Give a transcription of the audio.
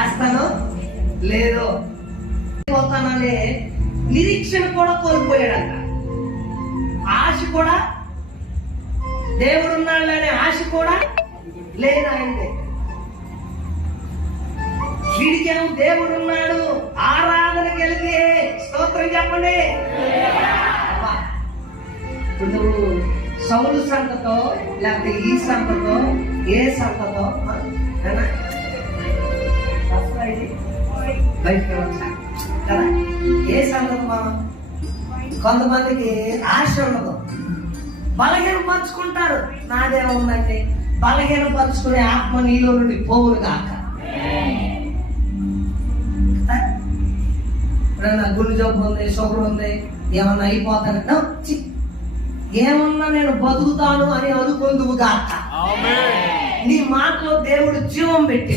చేస్తానో లేదో పోతాననే నిరీక్షణ కూడా కోల్పోయాడంట. ఆశ కూడా, దేవుడు ఉన్నాడనే ఆశ కూడా లేదు ఆయనదే. వీడికేమో దేవుడు ఉన్నాడు, ఆరాధనకి వెళ్తే స్తోత్రం చెప్పండి. ఇప్పుడు నువ్వు సౌలు సంతతో లేకపోతే ఈ సంతతో ఏ సంతతో బయటకు వచ్చా కదా, ఏ సంతతో కొంతమందికి ఆశ ఉండదు, బలహీనపరుచుకుంటారు. నాదేముందంటే బలహీనపరుచుకునే ఆత్మ నీలో నుండి పోవులు కాక. నా గుండె జబ్బు ఉంది, షుగర్ ఉంది, ఏమన్నా అయిపోతాను, ఏమన్నా నేను బతుకుతాను అని అనుకుందువు గాక. నీ మాటలో దేవుడు జీవం పెట్టి